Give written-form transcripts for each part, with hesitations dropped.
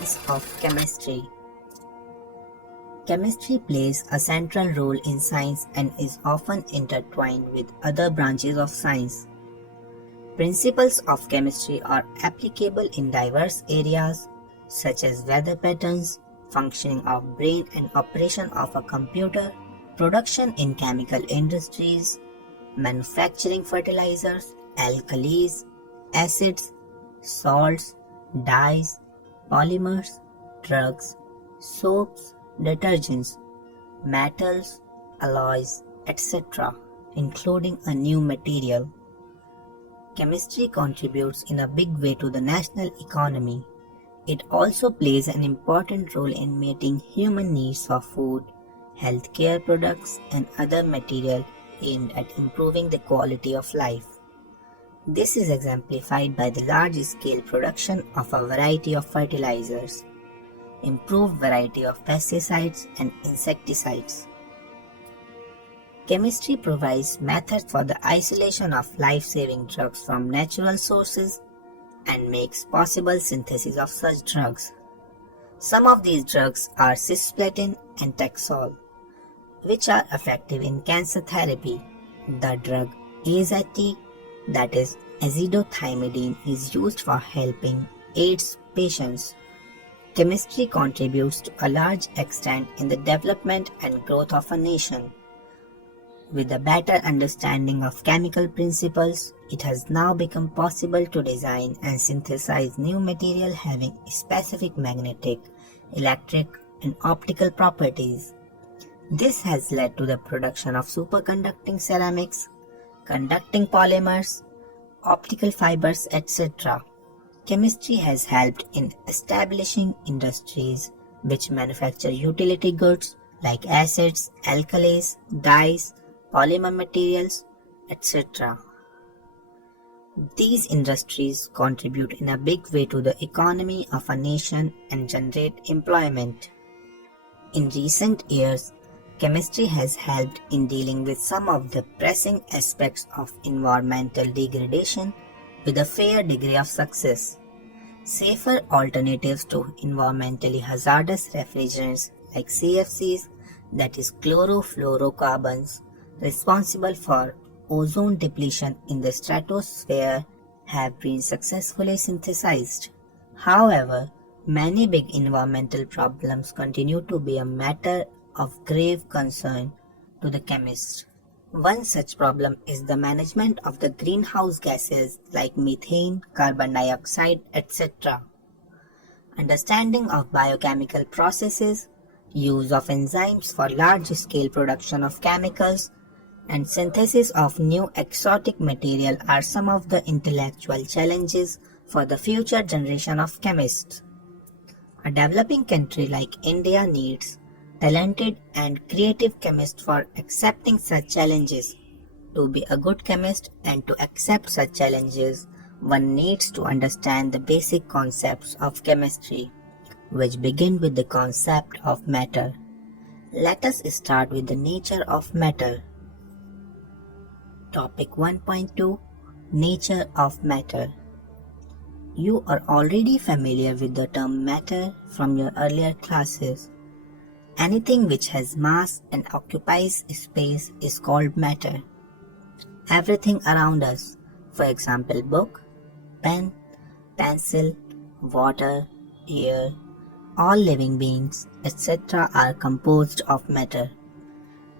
Rise of chemistry. Chemistry plays a central role in science and is often intertwined with other branches of science. Principles of chemistry are applicable in diverse areas such as weather patterns, functioning of brain and operation of a computer, production in chemical industries, manufacturing fertilizers, alkalis, acids, salts, dyes, polymers, drugs, soaps, detergents, metals, alloys, etc., including a new material. Chemistry contributes in a big way to the national economy. It also plays an important role in meeting human needs for food, healthcare products, and other material aimed at improving the quality of life. This is exemplified by the large-scale production of a variety of fertilizers, improved variety of pesticides and insecticides. Chemistry provides methods for the isolation of life-saving drugs from natural sources and makes possible synthesis of such drugs. Some of these drugs are cisplatin and Taxol, which are effective in cancer therapy. The drug AZT, that is azithromycin, is used for helping AIDS patients. Chemistry contributes to a large extent in the development and growth of a nation. With a better understanding of chemical principles, it has now become possible to design and synthesize new material having specific magnetic, electric, and optical properties. This has led to the production of superconducting ceramics, conducting polymers, optical fibers, etc. Chemistry has helped in establishing industries which manufacture utility goods like acids, alkalis, dyes, polymer materials, etc. These industries contribute in a big way to the economy of a nation and generate employment. In recent years, chemistry has helped in dealing with some of the pressing aspects of environmental degradation with a fair degree of success. Safer alternatives to environmentally hazardous refrigerants like CFCs, that is chlorofluorocarbons, responsible for ozone depletion in the stratosphere, have been successfully synthesized. However, many big environmental problems continue to be a matter of grave concern to the chemists. One such problem is the management of the greenhouse gases like methane, carbon dioxide, etc. Understanding of biochemical processes, use of enzymes for large-scale production of chemicals, and synthesis of new exotic material are some of the intellectual challenges for the future generation of chemists. A developing country like India needs talented and creative chemists for accepting such challenges. To be a good chemist and to accept such challenges, one needs to understand the basic concepts of chemistry, which begin with the concept of matter. Let us start with the nature of matter. Topic 1.2 Nature of Matter. You are already familiar with the term matter from your earlier classes. Anything which has mass and occupies space is called matter. Everything around us, for example book, pen, pencil, water, air, all living beings, etc. are composed of matter.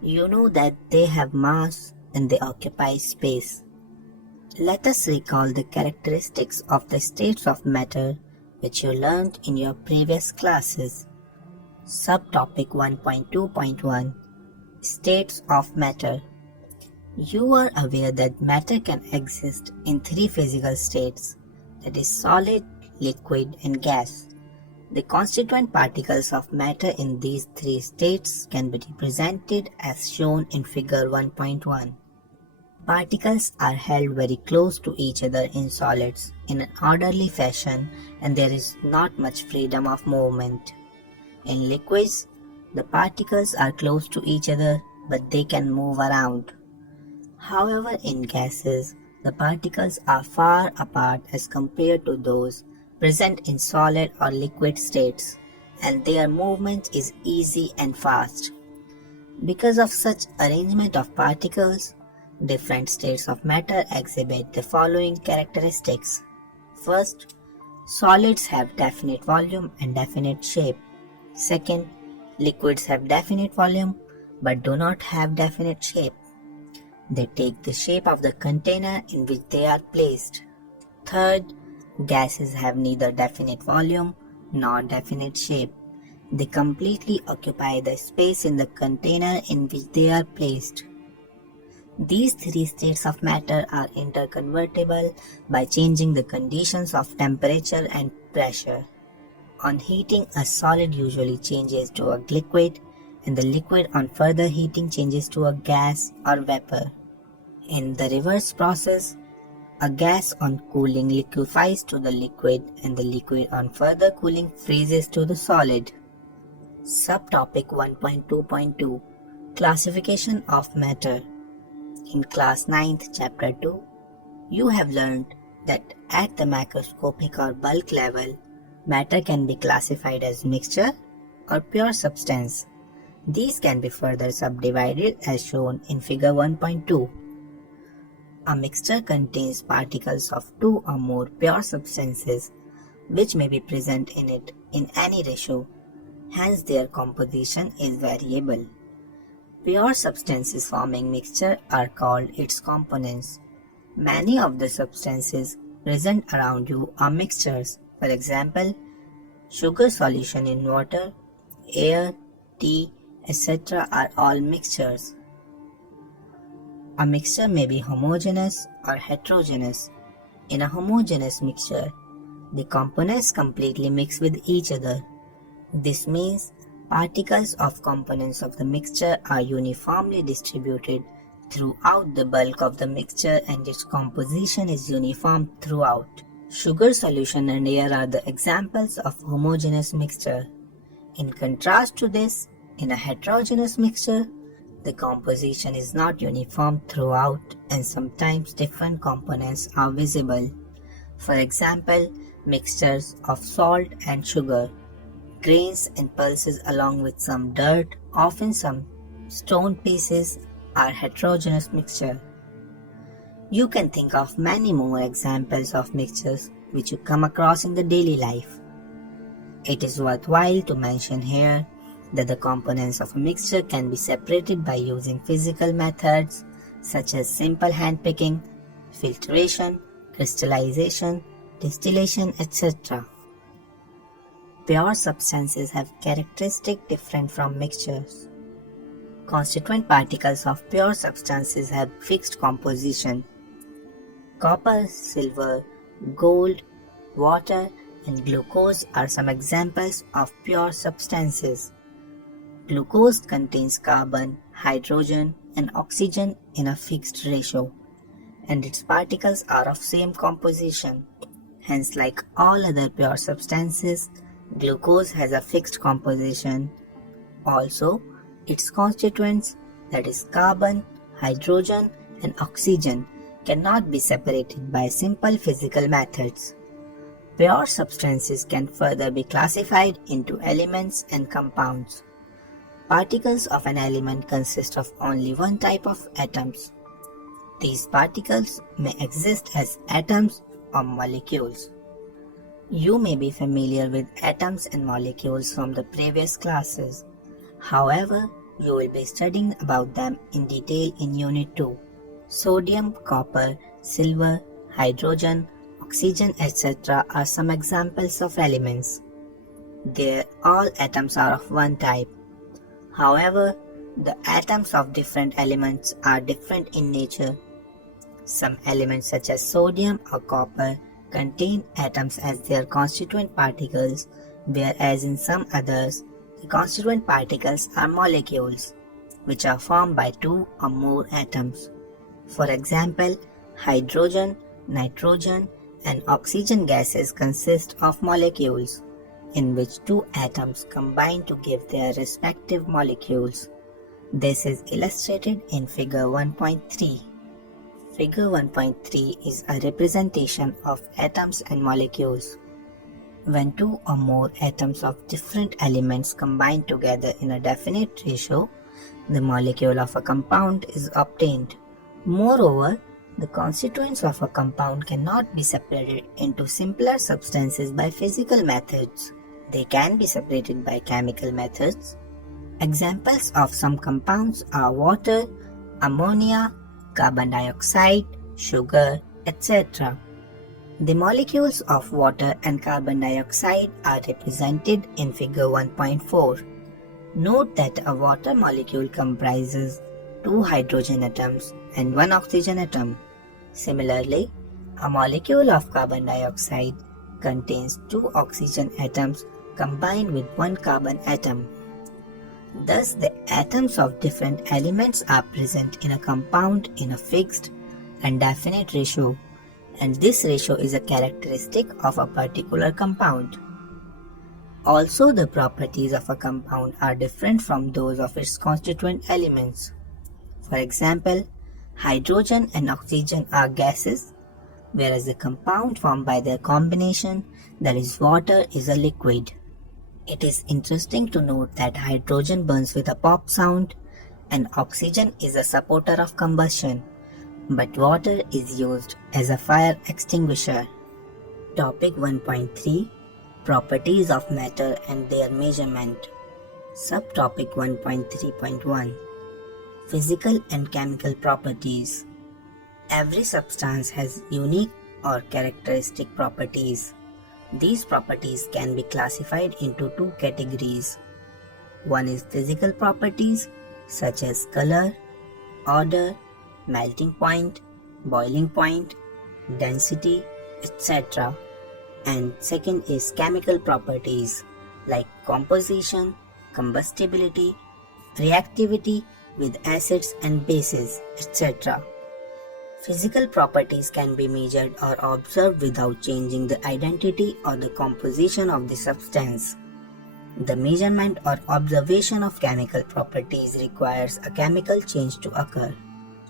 You know that they have mass and they occupy space. Let us recall the characteristics of the states of matter which you learned in your previous classes. Subtopic 1.2.1 States of Matter. You are aware that matter can exist in three physical states, that is solid, liquid, and gas. The constituent particles of matter in these three states can be represented as shown in figure 1.1. Particles are held very close to each other in solids in an orderly fashion and there is not much freedom of movement. In liquids, the particles are close to each other but they can move around. However, in gases, the particles are far apart as compared to those present in solid or liquid states, and their movement is easy and fast. Because of such arrangement of particles, different states of matter exhibit the following characteristics. First, solids have definite volume and definite shape. Second, liquids have definite volume but do not have definite shape. They take the shape of the container in which they are placed. Third, gases have neither definite volume nor definite shape. They completely occupy the space in the container in which they are placed. These three states of matter are interconvertible by changing the conditions of temperature and pressure. On heating, a solid usually changes to a liquid, and the liquid on further heating changes to a gas or vapor. In the reverse process, a gas on cooling liquefies to the liquid, and the liquid on further cooling freezes to the solid. Subtopic 1.2.2 Classification of Matter. In class 9th chapter 2, you have learned that at the macroscopic or bulk level, matter can be classified as mixture or pure substance. These can be further subdivided as shown in figure 1.2. A mixture contains particles of two or more pure substances which may be present in it in any ratio. Hence, their composition is variable. Pure substances forming mixture are called its components. Many of the substances present around you are mixtures. For example, sugar solution in water, air, tea, etc. are all mixtures. A mixture may be homogeneous or heterogeneous. In a homogeneous mixture, the components completely mix with each other. This means particles of components of the mixture are uniformly distributed throughout the bulk of the mixture and its composition is uniform throughout. Sugar solution and air are the examples of homogeneous mixture. In contrast to this, in a heterogeneous mixture, the composition is not uniform throughout and sometimes different components are visible. For example, mixtures of salt and sugar, grains and pulses along with some dirt, often some stone pieces, are heterogeneous mixture. You can think of many more examples of mixtures which you come across in the daily life. It is worthwhile to mention here that the components of a mixture can be separated by using physical methods such as simple handpicking, filtration, crystallization, distillation, etc. Pure substances have characteristics different from mixtures. Constituent particles of pure substances have fixed composition. Copper, silver, gold, water, and glucose are some examples of pure substances. Glucose contains carbon, hydrogen, and oxygen in a fixed ratio, and its particles are of same composition. Hence, like all other pure substances, glucose has a fixed composition. Also, its constituents, that is carbon, hydrogen, and oxygen, cannot be separated by simple physical methods. Pure substances can further be classified into elements and compounds. Particles of an element consist of only one type of atoms. These particles may exist as atoms or molecules. You may be familiar with atoms and molecules from the previous classes. However, you will be studying about them in detail in Unit 2. Sodium, copper, silver, hydrogen, oxygen, etc. are some examples of elements. All atoms are of one type. However, the atoms of different elements are different in nature. Some elements such as sodium or copper contain atoms as their constituent particles, whereas in some others, the constituent particles are molecules, which are formed by two or more atoms. For example, hydrogen, nitrogen, and oxygen gases consist of molecules, in which two atoms combine to give their respective molecules. This is illustrated in figure 1.3. Figure 1.3 is a representation of atoms and molecules. When two or more atoms of different elements combine together in a definite ratio, the molecule of a compound is obtained. Moreover, the constituents of a compound cannot be separated into simpler substances by physical methods. They can be separated by chemical methods. Examples of some compounds are water, ammonia, carbon dioxide, sugar, etc. The molecules of water and carbon dioxide are represented in figure 1.4. Note that a water molecule comprises 2 hydrogen atoms and 1 oxygen atom. Similarly, a molecule of carbon dioxide contains 2 oxygen atoms combined with 1 carbon atom. Thus, the atoms of different elements are present in a compound in a fixed and definite ratio, and this ratio is a characteristic of a particular compound. Also, the properties of a compound are different from those of its constituent elements. For example, hydrogen and oxygen are gases, whereas the compound formed by their combination, that is water, is a liquid. It is interesting to note that hydrogen burns with a pop sound and oxygen is a supporter of combustion, but water is used as a fire extinguisher. Topic 1.3 Properties of matter and their measurement. Subtopic 1.3.1 Physical and chemical properties. Every substance has unique or characteristic properties. These properties can be classified into two categories. One is physical properties such as color, odor, melting point, boiling point, density, etc. And second is chemical properties like composition, combustibility, reactivity with acids and bases, etc. Physical properties can be measured or observed without changing the identity or the composition of the substance. The measurement or observation of chemical properties requires a chemical change to occur.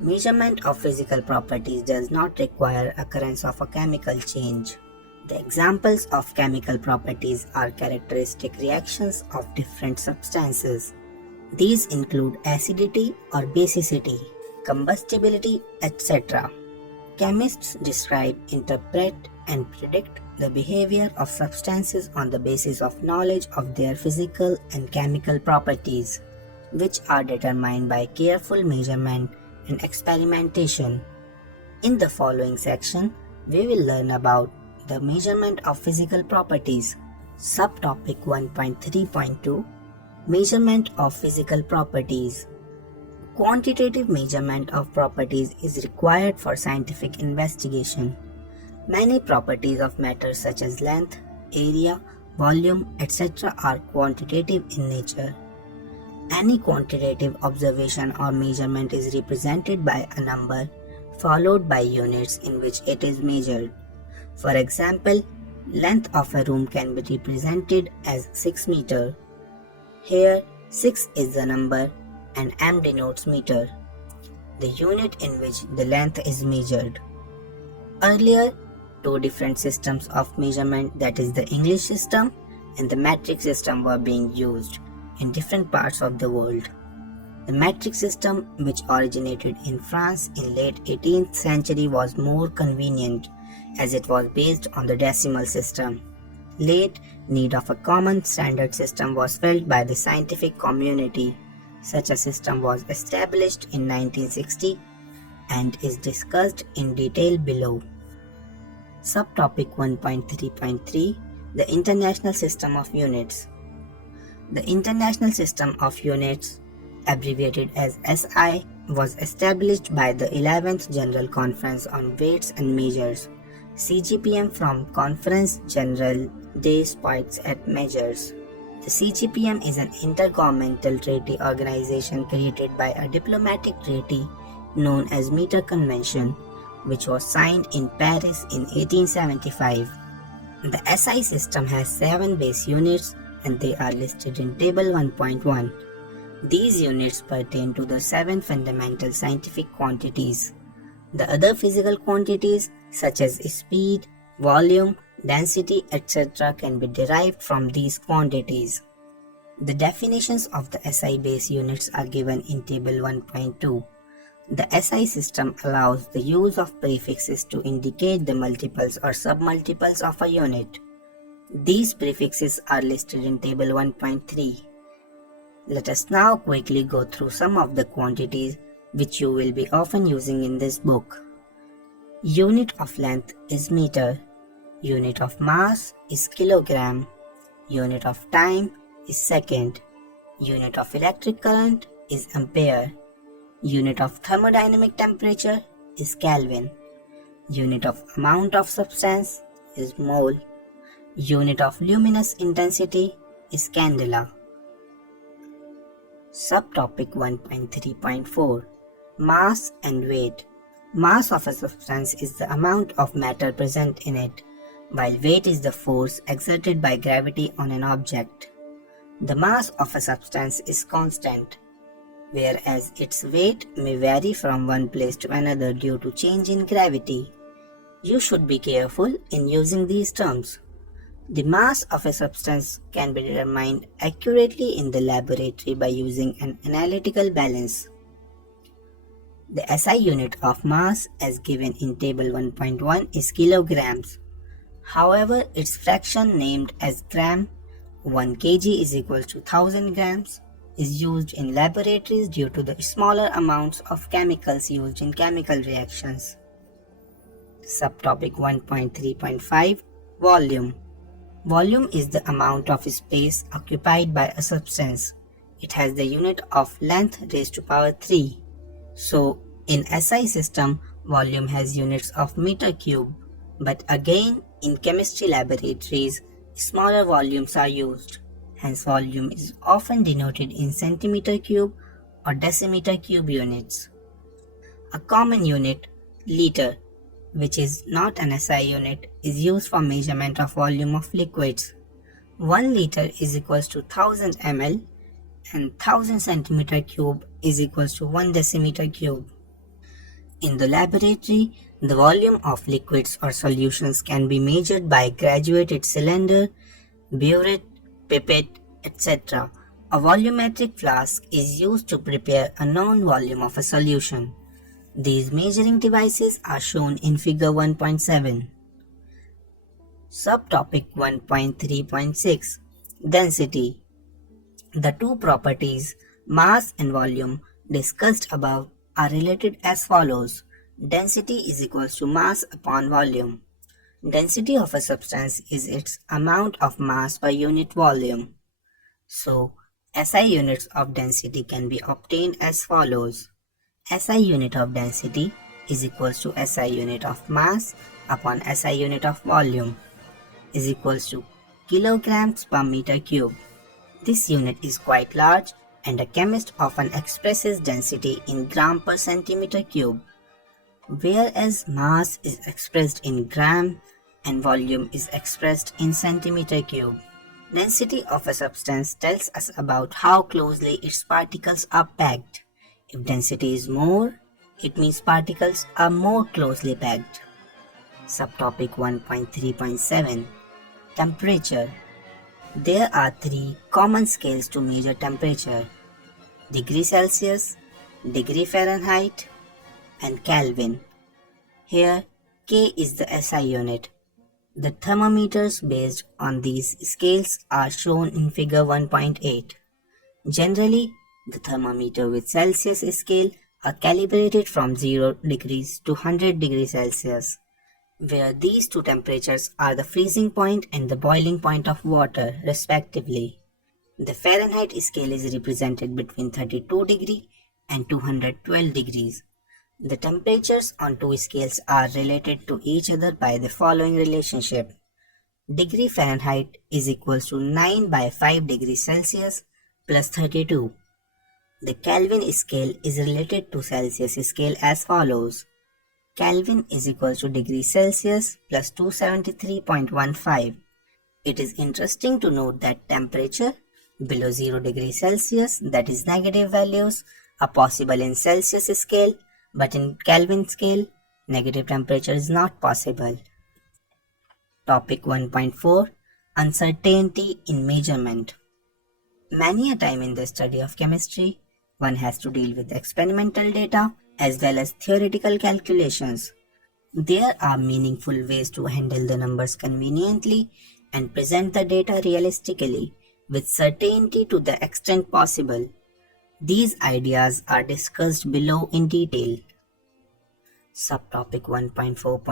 Measurement of physical properties does not require occurrence of a chemical change. The examples of chemical properties are characteristic reactions of different substances. These include acidity or basicity, combustibility, etc. Chemists describe, interpret, and predict the behavior of substances on the basis of knowledge of their physical and chemical properties, which are determined by careful measurement and experimentation. In the following section, we will learn about the measurement of physical properties. Subtopic 1.3.2 Measurement of physical properties. Quantitative measurement of properties is required for scientific investigation. Many properties of matter such as length, area, volume, etc. are quantitative in nature. Any quantitative observation or measurement is represented by a number followed by units in which it is measured. For example, length of a room can be represented as 6 meters. Here, 6 is the number and m denotes meter, the unit in which the length is measured. Earlier, two different systems of measurement, that is the English system and the metric system, were being used in different parts of the world. The metric system, which originated in France in late 18th century, was more convenient as it was based on the decimal system. Late need of a common standard system was felt by the scientific community. Such a system was established in 1960 and is discussed in detail below. Subtopic 1.3.3 The International System of Units. The International System of Units, abbreviated as SI, was established by the 11th General Conference on Weights and Measures, CGPM, from Conference General des Poids et Measures. The CGPM is an intergovernmental treaty organization created by a diplomatic treaty known as Meter Convention, which was signed in Paris in 1875. The SI system has 7 base units and they are listed in Table 1.1. These units pertain to the 7 fundamental scientific quantities. The other physical quantities such as speed, volume, density, etc. can be derived from these quantities. The definitions of the SI base units are given in Table 1.2. The SI system allows the use of prefixes to indicate the multiples or submultiples of a unit. These prefixes are listed in Table 1.3. Let us now quickly go through some of the quantities which you will be often using in this book. Unit of length is meter. Unit of mass is kilogram. Unit of time is second. Unit of electric current is ampere. Unit of thermodynamic temperature is Kelvin. Unit of amount of substance is mole. Unit of luminous intensity is candela. Subtopic 1.3.4 Mass and weight. Mass of a substance is the amount of matter present in it, while weight is the force exerted by gravity on an object. The mass of a substance is constant, whereas its weight may vary from one place to another due to change in gravity. You should be careful in using these terms. The mass of a substance can be determined accurately in the laboratory by using an analytical balance. The SI unit of mass as given in Table 1.1 is kilograms. However, its fraction named as gram, 1 kg is equal to 1000 grams, is used in laboratories due to the smaller amounts of chemicals used in chemical reactions. Subtopic 1.3.5 Volume. Volume is the amount of space occupied by a substance. It has the unit of length raised to power 3. So, in SI system, volume has units of meter cube. But again, in chemistry laboratories, smaller volumes are used. Hence, volume is often denoted in centimeter cube or decimeter cube units. A common unit, liter, which is not an SI unit, is used for measurement of volume of liquids. 1 liter is equals to 1000 ml and 1000 centimeter cube is equals to 1 decimeter cube. In the laboratory, the volume of liquids or solutions can be measured by graduated cylinder, burette, pipette, etc. A volumetric flask is used to prepare a known volume of a solution. These measuring devices are shown in Figure 1.7. Subtopic 1.3.6 Density. The two properties, mass and volume, discussed above are related as follows. Density is equals to mass upon volume. Density of a substance is its amount of mass per unit volume. So, SI units of density can be obtained as follows. SI unit of density is equals to SI unit of mass upon SI unit of volume is equals to kilograms per meter cube. This unit is quite large and a chemist often expresses density in gram per centimeter cube, whereas mass is expressed in gram and volume is expressed in centimeter cube. Density of a substance tells us about how closely its particles are packed. If density is more, it means particles are more closely packed. Subtopic 1.3.7 Temperature. There are three common scales to measure temperature: degree Celsius, degree Fahrenheit, and Kelvin. Here, K is the SI unit. The thermometers based on these scales are shown in Figure 1.8. Generally, the thermometer with Celsius scale are calibrated from 0 degrees to 100 degrees Celsius, where these two temperatures are the freezing point and the boiling point of water, respectively. The Fahrenheit scale is represented between 32 degrees and 212 degrees. The temperatures on two scales are related to each other by the following relationship. Degree Fahrenheit is equals to 9 by 5 degrees Celsius plus 32. The Kelvin scale is related to Celsius scale as follows. Kelvin is equal to degree Celsius plus 273.15. It is interesting to note that temperature below 0 degrees Celsius, that is negative values, are possible in Celsius scale, but in Kelvin scale, negative temperature is not possible. Topic 1.4, Uncertainty in Measurement. Many a time in the study of chemistry, one has to deal with experimental data as well as theoretical calculations. There are meaningful ways to handle the numbers conveniently and present the data realistically with certainty to the extent possible. These ideas are discussed below in detail. Subtopic 1.4.